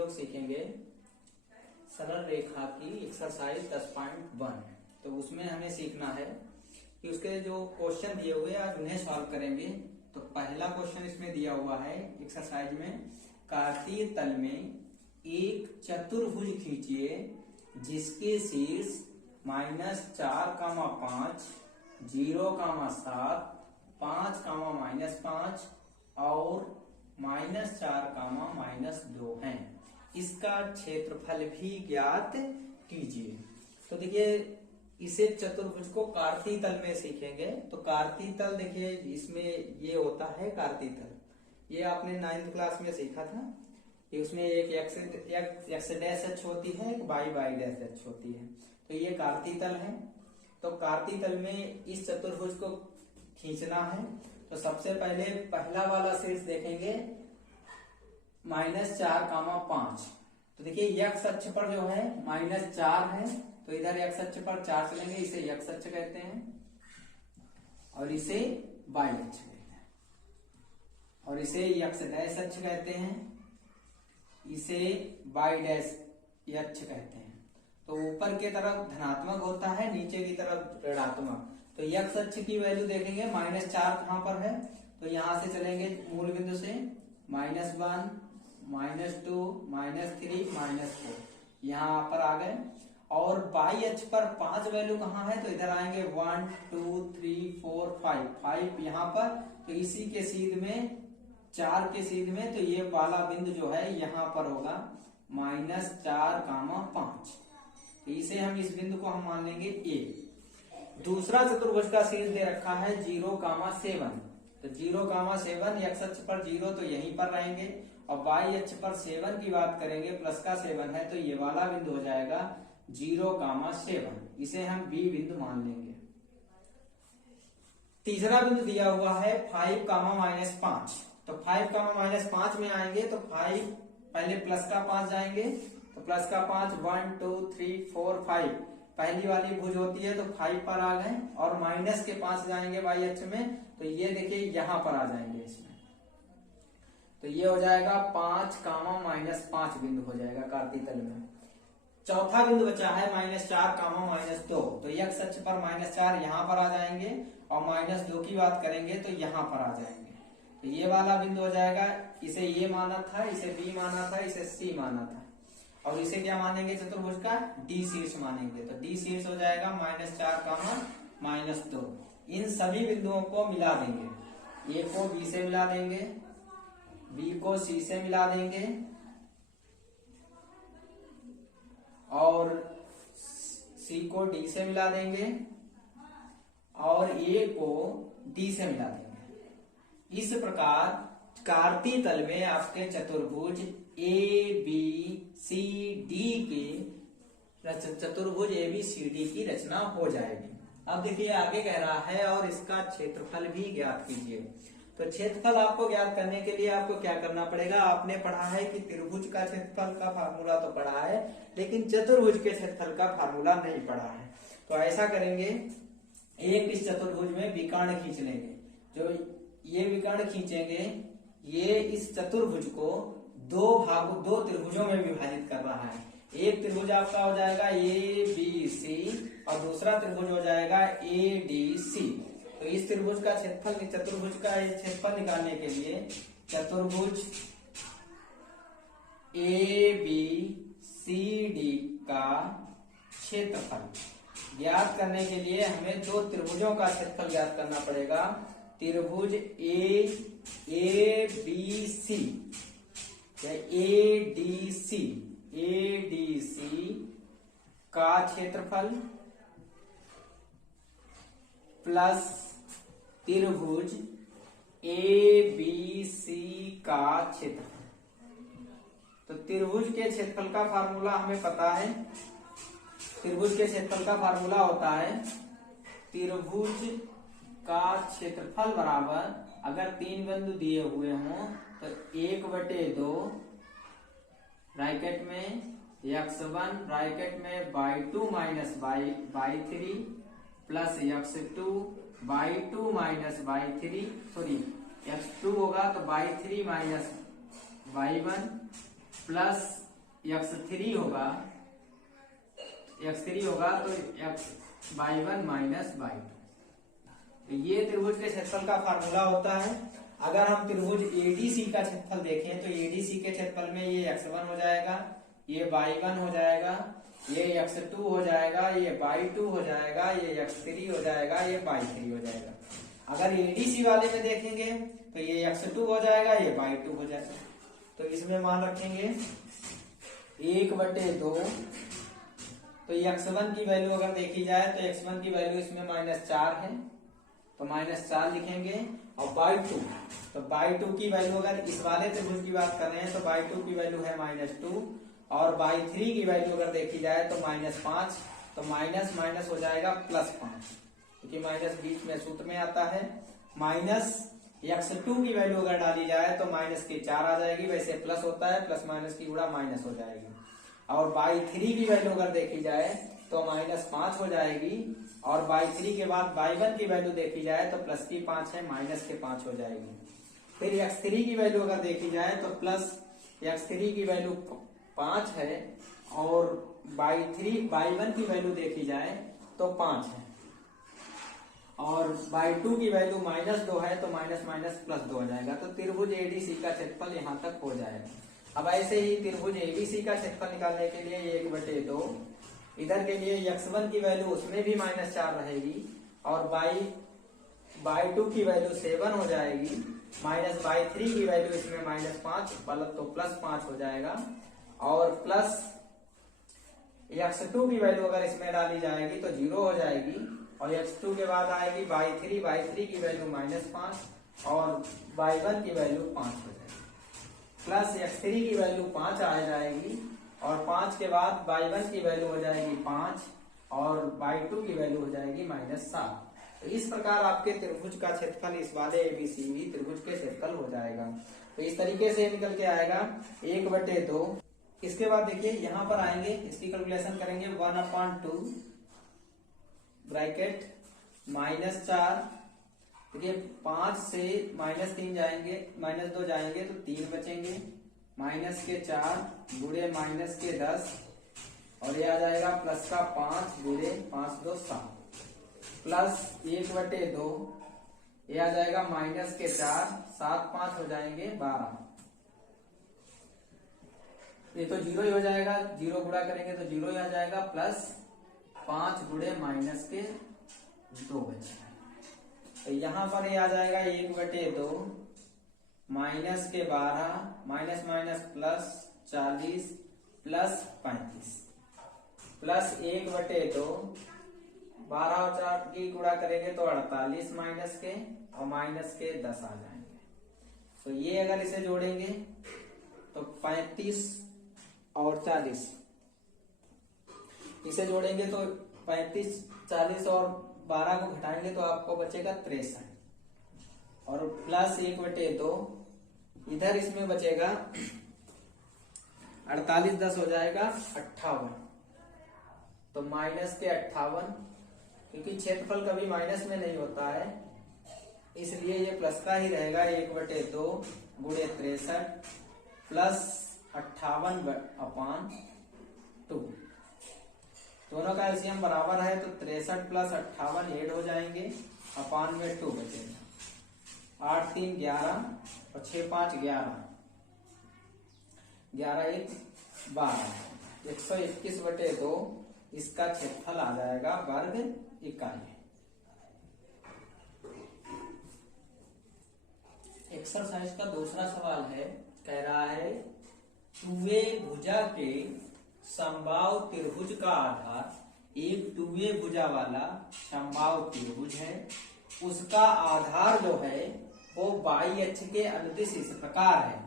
लोग सीखेंगे सरल रेखा की एक्सरसाइज 10.1। तो उसमें हमें सीखना है कि उसके जो क्वेश्चन दिए हुए आज उन्हें सॉल्व करेंगे। तो पहला क्वेश्चन इसमें दिया हुआ है एक्सरसाइज में, कार्तीय तल में एक चतुर्भुज खींचिए जिसके शीर्ष -4,5, 0,7, 5,-5 और -4,-2 हैं। इसका क्षेत्रफल भी ज्ञात कीजिए। तो देखिए, इसे चतुर्भुज को कार्तीय तल में सीखेंगे। तो कार्तीय तल देखिए, इसमें ये होता है कार्तीय तल, ये आपने 9th क्लास में सीखा था। ये उसमें एक एक्स डैश एच होती है, एक वाई डैश एच होती है। तो ये कार्तीय तल है। तो कार्तीय तल में इस चतुर्भुज को खींचना है। तो सबसे पहले पहला वाला शीर्ष देखेंगे -4,5। तो देखिए x अक्ष पर जो है -4 है, तो इधर x अक्ष पर 4 चलेंगे, इसे x अक्ष कहते हैं और इसे y अक्ष कहते हैं और इसे x डैश अक्ष कहते हैं, इसे y डैश अक्ष कहते हैं। तो ऊपर की तरफ धनात्मक होता है, नीचे की तरफ ऋणात्मक। तो x अक्ष की वैल्यू देखेंगे -4 कहां पर है, तो यहां से चलेंगे मूल बिंदु से -1, -2, -3, -4 यहाँ पर आ गए। और y अक्ष पर 5 वैल्यू कहाँ है, तो इधर आएंगे 1, 2, 3, 4, 5 यहाँ पर। तो इसी के सीध में 4 के सीध में, तो ये वाला बिंदु जो है यहाँ पर होगा -4,5। तो इसे हम इस बिंदु को हम मान लेंगे A। दूसरा चतुर्भुज का शीर्ष दे रखा है 0,7। तो 0,7 x अक्ष पर 0 तो यहीं पर रहेंगे, और y अक्ष पर 7 की बात करेंगे, प्लस का 7 है, तो ये वाला बिंदु हो जाएगा 0,7। इसे हम B बिंदु मान लेंगे। तीसरा बिंदु दिया हुआ है 5,-5। तो 5,-5 में आएंगे, तो 5 पहले प्लस का 5 जाएंगे, तो प्लस का 5 1, 2, 3, 4, 5 पहली वाली भुज होती है, तो 5 पर आ गए। और माइनस के 5 जाएंगे y अक्ष में, तो ये देखिए यहां पर आ जाएंगे इसमें। तो ये हो जाएगा 5,-5 बिंदु हो जाएगा कार्तीय तल में। चौथा बिंदु बचा है -4,-2। तो x अक्ष पर -4 यहाँ पर आ जाएंगे, और -2 की बात करेंगे तो यहाँ पर आ जाएंगे। तो ये वाला बिंदु हो जाएगा, इसे ये माना था, इसे B माना था, इसे C माना था, और इसे क्या मानेंगे चतुर्भुज का D शीर्ष मानेंगे। तो D शीर्ष हो जाएगा -4,-2। इन सभी बिंदुओं को मिला देंगे, A को B से मिला देंगे, B को C से मिला देंगे, और C को D से मिला देंगे, और A को D से मिला देंगे। इस प्रकार कार्तीय तल में आपके चतुर्भुज ABCD की की रचना हो जाएगी। अब देखिए आगे कह रहा है और इसका क्षेत्रफल भी ज्ञात कीजिए। तो क्षेत्रफल आपको ज्ञात करने के लिए आपको क्या करना पड़ेगा, आपने पढ़ा है कि त्रिभुज का क्षेत्रफल का फार्मूला तो पढ़ा है, लेकिन चतुर्भुज के क्षेत्रफल का फार्मूला नहीं पढ़ा है। तो ऐसा करेंगे, एक इस चतुर्भुज में विकर्ण खींच लेंगे। जो ये विकर्ण खींचेंगे, ये इस चतुर्भुज को दो त्रिभुजों में विभाजित कर रहा है। एक त्रिभुज आपका हो जाएगा ABC और दूसरा त्रिभुज हो जाएगा ADC। तो इस त्रिभुज का क्षेत्रफल, चतुर्भुज का क्षेत्रफल निकालने के लिए चतुर्भुज ABCD का क्षेत्रफल ज्ञात करने के लिए हमें दो त्रिभुजों का क्षेत्रफल ज्ञात करना पड़ेगा। त्रिभुज ABC या ADC का क्षेत्रफल प्लस त्रिभुज ABC का क्षेत्रफल। तो त्रिभुज के क्षेत्रफल का फार्मूला हमें पता है। त्रिभुज के क्षेत्रफल का फार्मूला होता है त्रिभुज का क्षेत्रफल बराबर, अगर 3 बिंदु दिए हुए हों तो 1/2 ब्रैकेट में x1 ब्रैकेट में y2 minus y3 plus x2 y2 minus y3 sorry x2 होगा तो y3 minus y1 plus x3 होगा, x3 होगा तो y1 माइनस y2। ये त्रिभुज के क्षेत्रफल का फार्मूला होता है। अगर हम त्रिभुज एडीसी का क्षेत्रफल देखें तो एडीसी के क्षेत्रफल में ये x1 हो जाएगा, ये y1 हो जाएगा, ये x2 हो जाएगा, ये y2 हो जाएगा, ये x3 हो जाएगा, ये y3 हो जाएगा। अगर एडीसी वाले में देखेंगे तो ये x2 हो जाएगा, ये y2 हो जाएगा। तो इसमें मान रखेंगे 1/2। तो x1 की वैल्यू अगर देखी जाए तो x1 की वैल्यू इसमें -4 है, तो -4 लिखेंगे। और y2, तो y2 की वैल्यू अगर इस वाले त्रिभुज की बात कर रहे हैं तो y2 की वैल्यू है -2, और y3 की वैल्यू अगर देखी जाए तो -5, तो माइनस माइनस हो जाएगा +5, क्योंकि माइनस बीच में सूत्र में आता है। माइनस x2 की वैल्यू अगर डाली जाए तो माइनस की 4 आ जाएगी, वैसे प्लस होता है, प्लस माइनस की गुणा माइनस हो जाएगी। और y3 की वैल्यू अगर देखी जाए तो -5 हो जाएगी, और y3 के बाद y1 की वैल्यू देखी जाए तो प्लस की 5 है, माइनस के 5 हो जाएगी। फिर x3 की वैल्यू अगर देखी जाए तो प्लस x3 की वैल्यू 5 है, और y1 की वैल्यू देखी जाए तो 5 है, और y2 की वैल्यू -2 है, तो माइनस माइनस +2 हो जाएगा। तो त्रिभुज एडीसी का क्षेत्रफल यहाँ तक हो जाएगा। अब ऐसे ही त्रिभुज एबीसी का क्षेत्रफल निकालने के लिए 1/2, इधर के लिए x1 की वैल्यू उसमें भी -4 रहेगी, और y2 की वैल्यू 7 हो जाएगी, माइनस y3 की वैल्यू इसमें -5 तो +5 हो जाएगा, और प्लस x2 की वैल्यू अगर इसमें डाली जाएगी तो 0 हो जाएगी, और x2 के बाद आएगी y3 की वैल्यू -5, और y1 की वैल्यू 5 हो जाएगी, प्लस x3 की वैल्यू 5 आ जाएगी, और 5 के बाद y1 की वैल्यू हो जाएगी 5, और y2 की वैल्यू हो जाएगी -7। तो इस प्रकार आपके त्रिभुज का क्षेत्रफल इस वाले एबीसीडी त्रिभुज के क्षेत्रफल हो जाएगा। तो इस तरीके से निकल के आएगा 1/2। इसके बाद देखिए यहाँ पर आएंगे, इसकी कैलकुलेशन करेंगे 1/2 ब्रैकेट -4। देखिए 5 से -3 जाएंगे, -2 जाएंगे तो 3 बचेंगे, -4 गुणे -10, और ये आ जाएगा प्लस का 5 गुणे 5 2 7, प्लस 1/2, ये आ जाएगा -4, 7 5 हो जाएंगे 12, ये तो 0 ही हो जाएगा, 0 गुणा करेंगे तो 0 ही आ जाएगा, प्लस 5 गुणे -2 बचेगा। तो यहाँ पर ये आ जाएगा 1/2 -12 minus minus plus 40 plus 35 plus 1/2, 12 और 4 की गुणा करेंगे तो 48 माइनस के और माइनस के 10 आ जाएंगे। तो ये अगर इसे जोड़ेंगे तो 35 और 40, इसे जोड़ेंगे तो 35 40 और 12 को घटाएंगे तो आपको बचेगा 63, और प्लस 1/2, इधर इसमें बचेगा 48 10 हो जाएगा 58, तो माइनस के 58, क्योंकि क्षेत्रफल कभी माइनस में नहीं होता है इसलिए ये प्लस का ही रहेगा। 1/2 गुणे 63 प्लस 58/2, दोनों का एलसीएम बराबर है तो 63 प्लस 58 ऐड हो जाएंगे, 2 बचेगा। 8 3 11 और 6 5 11, 11 1 12, 121/2 इसका क्षेत्रफल आ जाएगा वर्ग इकाई। एक्सरसाइज का दूसरा सवाल है, कह रहा है टूवे भुजा के समबाहु त्रिभुज का आधार एक टूवे भुजा वाला समबाहु त्रिभुज है, उसका आधार जो है वो बाई अक्ष के अनुदिश इस प्रकार है।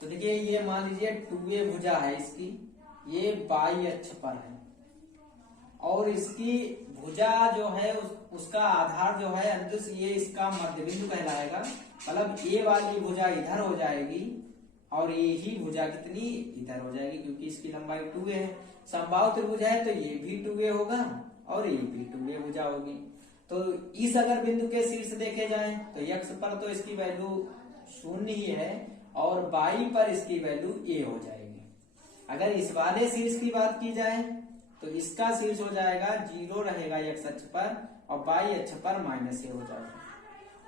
तो देखिए ये मान लीजिए टूवे भुजा है इसकी, ये बाई अक्ष पर है, और इसकी भुजा जो है उसका आधार जो है अनुदिश, ये इसका मध्य बिंदु कहलाएगा। मतलब ये वाली भुजा इधर हो जाएगी और ये ही भुजा कितनी इधर हो जाएगी, क्योंकि इसकी लंबाई 2a है। समबाहु त्रिभुज है तो ये भी 2a होगा और ये भी 2a भुजा होगी। तो इस अगर बिंदु के शीर्ष देखे जाए तो x पर तो इसकी वैल्यू 0 ही है, और y पर इसकी वैल्यू a हो जाएगी। अगर इस वाले शीर्ष की बात की जाए तो इसका शीर्ष हो जाएगा 0 रहेगा x अक्ष पर और y अक्ष पर -a हो जाएगा।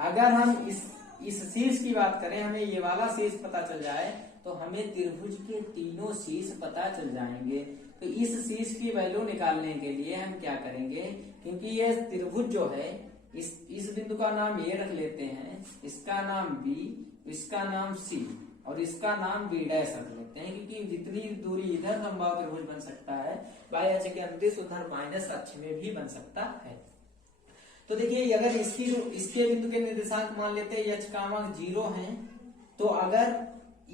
अगर हम इस शीर्ष की बात करें, हमें ये वाला शीर्ष पता चल जाए तो हमें त्रिभुज के तीनों शीर्ष पता चल जाएंगे। तो इस शीर्ष की वैल्यू निकालने के लिए हम क्या करेंगे, क्योंकि ये त्रिभुज जो है इस बिंदु का नाम ए रख लेते हैं, इसका नाम B, इसका नाम C और इसका नाम B' रख लेते हैं, क्योंकि जितनी दूरी इधर समबाहु त्रिभुज बन सकता है y अक्ष के अनुदिश उधर माइनस अक्ष में भी बन सकता है। तो देखिए अगर इसके बिंदु के निर्देशांक मान लेते हैं h कामा 0 है, तो अगर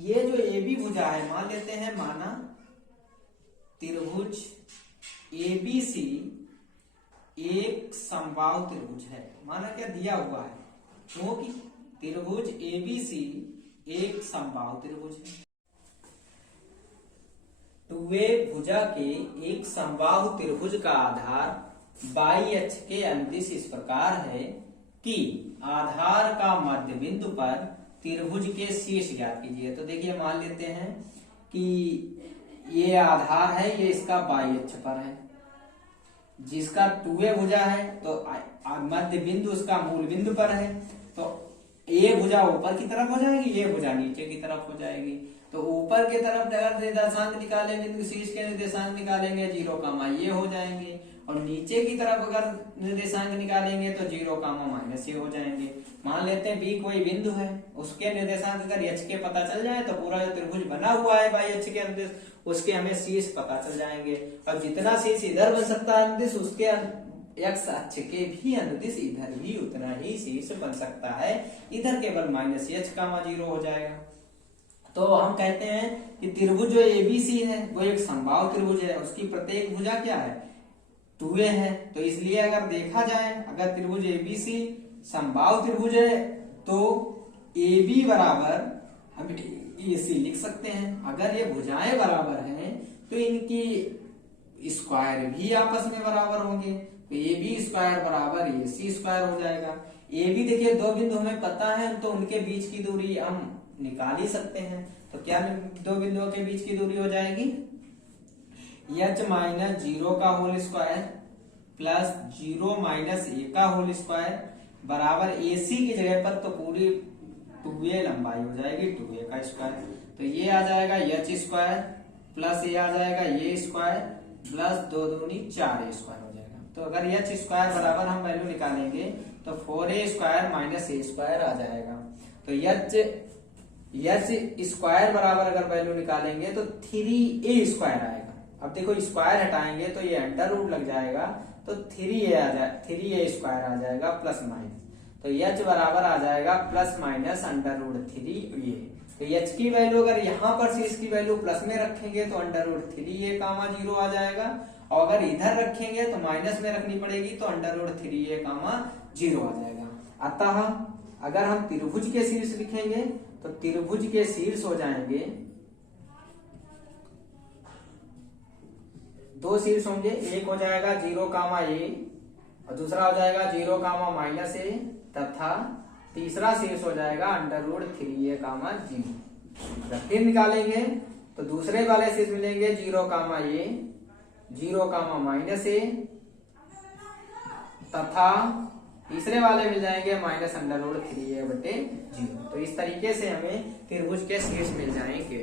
ये जो AB भुजा है मान लेते हैं, माना त्रिभुज ABC एक समबाहु त्रिभुज है, माना क्या दिया हुआ है, क्योंकि त्रिभुज ABC एक समबाहु त्रिभुज है। 2a भुजा के एक समबाहु त्रिभुज का आधार y अक्ष के अनुदिश इस प्रकार है कि आधार का मध्य बिंदु पर त्रिभुज के शीर्ष ज्ञात कीजिए। तो देखिए मान लेते हैं कि ये आधार है, ये इसका y अक्ष पर है, जिसका 2a भुजा है, तो मध्य बिंदु उसका मूल बिंदु पर है, तो a भुजा ऊपर की तरफ हो जाएगी, ये भुजा नीचे की तरफ हो जाएगी। तो ऊपर की तरफ अगर निर्देशांक निकालेंगे तो शीर्ष के निर्देशांक निकालेंगे 0 कामा ये हो जाएंगे, और नीचे की तरफ अगर निर्देशांक निकालेंगे तो 0 कामा माइनस ये हो जाएंगे। मान लेते हैं B कोई बिंदु है, उसके निर्देशांक अगर h के पता चल जाए तो पूरा जो त्रिभुज बना हुआ है y अक्ष के अनुदिश उसके हमें शीर्ष पता चल जाएंगे, और जितना शीर्ष इधर बन सकता है अनुदिश, उसके x अक्ष के भी अनुदिश इधर भी उतना ही शीर्ष बन सकता है, इधर केवल माइनस h कामा 0 हो जाएगा। तो हम कहते हैं कि त्रिभुज जो ABC है वो एक समबाहु त्रिभुज है, उसकी प्रत्येक भुजा क्या है 2a है। तो इसलिए अगर देखा जाए, अगर त्रिभुज ABC समबाहु त्रिभुज है तो AB बराबर हम AC लिख सकते हैं। अगर ये भुजाएं बराबर हैं तो इनकी स्क्वायर भी आपस में बराबर होंगे, तो AB स्क्वायर बराबर AC स्क्वायर हो जाएगा। AB देखिए दो बिंदु हमें पता है, तो उनके बीच की दूरी हम निकाल ही सकते हैं। तो क्या दो बिंदुओं के बीच की दूरी हो जाएगी, h माइनस 0 का whole square plus 0 minus a का होल स्क्वायर बराबर AC की जगह पर तो पूरी 2a लंबाई हो जाएगी 2a का स्क्वायर। तो ये आ जाएगा h स्क्वायर प्लस ये आ जाएगा ये स्क्वायर प्लस 2 दूनी 4a स्क्वायर हो जाएगा। तो अगर h स्क्वायर बराबर हम वैल्यू निकालेंगे तो 4a square minus a square आ जाएगा। तो h स्क्वायर बराबर अगर वैल्यू निकालेंगे तो 3a स्क्वायर आएगा। अब देखो स्क्वायर हटाएंगे तो ये अंडर रूट लग जाएगा, तो 3a स्क्वायर आ जाएगा प्लस माइनस, तो h बराबर आ जाएगा plus minus under root 3a। तो h की वैल्यू अगर यहाँ पर शीर्ष की वैल्यू प्लस में रखेंगे तो अंडर रूट 3a कामा 0 आ जाएगा, और अगर इधर रखेंगे तो माइनस में रखनी पड़ेगी, तो अंडर रूट 3a कामा 0 आ जाएगा। अतः अगर हम त्रिभुज के शीर्ष लिखेंगे तो त्रिभुज के शीर्ष हो जाएंगे, दो शीर्ष होंगे, एक हो जाएगा 0 कामा a और दूसरा हो जाएगा 0 कामा माइनस a, तथा तीसरा शीर्ष हो जाएगा अंडर रूट 3a कामा 0। जब फिर निकालेंगे तो दूसरे वाले शीर्ष मिलेंगे 0 कामा a, 0 कामा माइनस a, तथा तीसरे वाले मिल जाएंगे माइनस अंडर रूट 3a बटे 0। तो इस तरीके से हमें त्रिभुज के शीर्ष मिल जाएंगे।